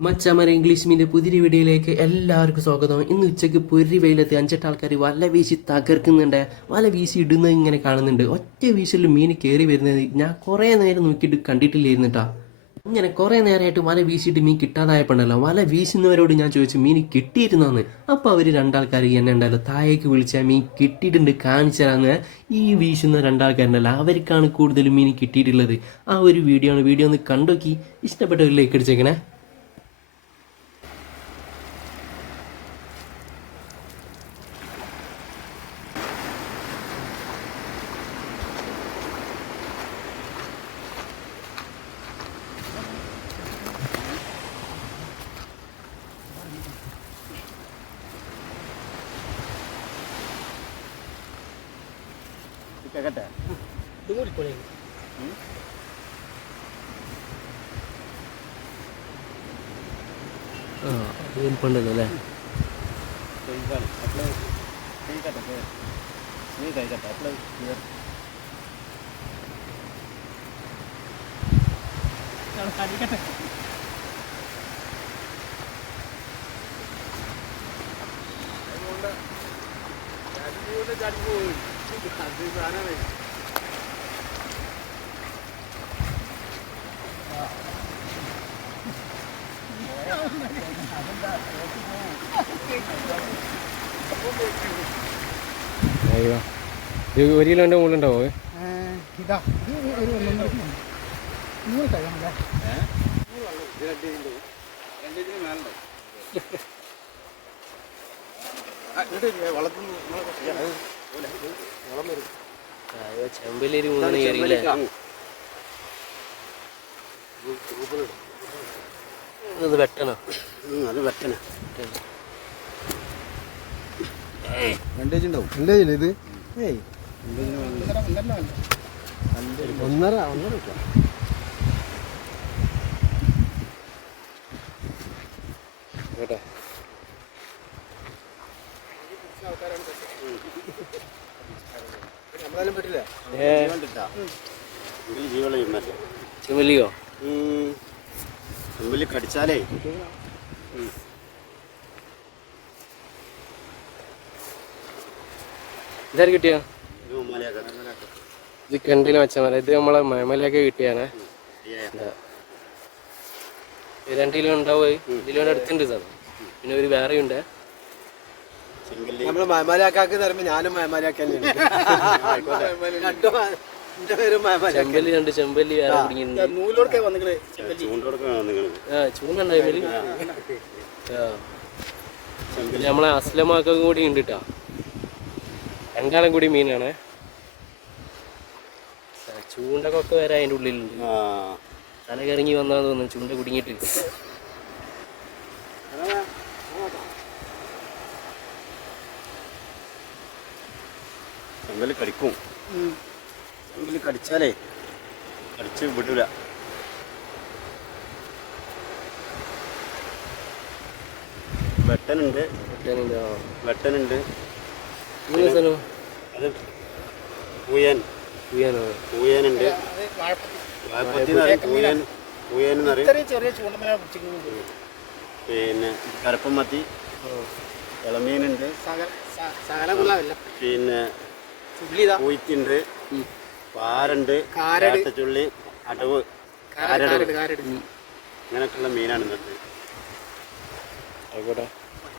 മച്ചാമര English മീൻ്റെ പുതിയ വീഡിയോയിലേക്ക് എല്ലാവർക്കും സ്വാഗതം. ഇന്ന് ഉച്ചയ്ക്ക് പൊരി വെയിലത്ത് 5-8 ആൾക്കാർ വല വീശി തകർക്കുന്നുണ്ട്. വല വീശി ഇടുന്നത് ഇങ്ങനെ കാണുന്നുണ്ട്. ഒറ്റ വീശിൽ മീൻ കയറി വരുന്നത് ഞാൻ കുറേ നേരം നോക്കിയിട്ട് കണ്ടിട്ടില്ലായിരുന്നിട്ടാ. ഇങ്ങനെ കുറേ നേരമായിട്ട് വല വീശിയിട്ട് മീൻ കിട്ടാതായപ്പോണ്ടല്ലോ, വല വീശുന്നവരോട് ഞാൻ ചോദിച്ചു മീൻ കിട്ടിയിരുന്നോന്ന്. അപ്പോൾ അവർ രണ്ടാൾക്കാർ എന്നെ ഉണ്ടല്ലോ താഴേക്ക് വിളിച്ചാൽ മീൻ കിട്ടിയിട്ടുണ്ട് കാണിച്ചു തരാന്ന്. ഈ വീശുന്ന രണ്ടാൾക്കാരുണ്ടല്ലോ അവർക്കാണ് കൂടുതലും മീൻ കിട്ടിയിട്ടുള്ളത്. ആ ഒരു വീഡിയോ ഒന്ന് കണ്ടോക്കി. ഇഷ്ടപ്പെട്ട ഒരു ലൈക്ക് അടിച്ചേക്കണേ. പണ്ടല്ലേ അയ്യോ, ഇത് 1 കിലോൻ്റെ മുകളിലുണ്ടാവോ? ചെമ്പല്ലി 3 കയറിയില്ലേ? അത് വെട്ടണോ? അത് വെട്ടണ 2 ഉണ്ടാവും. 2 ഇത് ഒന്നര കേട്ടോ. ചെമ്പല്ലിയോ? ചെമ്പല്ലി കടിച്ചാലേ ഇതാര് കിട്ടിയ? ഇത് കണ്ടില്ല മച്ചമല, ഇത് നമ്മളെ മയമലയൊക്കെ കിട്ടിയാണേ. 2 കിലോ ഉണ്ടാവും. 1 കിലോൻ്റെ അടുത്തുണ്ട് സാർ. പിന്നെ ഒരു വേറെയുണ്ട്. നമ്മള് മയമാലാക്കാക്ക് തരുമ്പോ ഞാനും മയമാലാക്കല്ലേ. ചെമ്പല്ലി 2 ചെമ്പല്ലി വേറെ പിടിക്കുന്നുണ്ട്. ചൂണ്ടുണ്ടായി. നമ്മളെ അസ്ലമാക്ക കൂടി ഉണ്ട് കേട്ടോ. 2 കൂടി മീനാണ്. ചൂണ്ടക്കൊക്കെ വരെ അതിൻ്റെ ഉള്ളിലുണ്ട്. തല കറങ്ങി വന്നാന്ന് തോന്നുന്നു ചൂണ്ട കുടുങ്ങിയിട്ട്. ചെമ്പല്ലി കടിക്കും. ചെമ്പല്ലി കടിച്ചാലേ കടിച്ച് വിടൂല. വെട്ടനുണ്ട്. അത് പൂയനുണ്ട്. പിന്നെ കരപ്പമത്തി, ഇളമീനുണ്ട്, പിന്നെ പൂയ്ക്കുണ്ട്, പാരുണ്ട്, കാരട്ടുള്ളി, അടവ്, അങ്ങനെയൊക്കെയുള്ള മീനാണ് ഇന്നത്തെ. ആയിക്കോട്ടെ.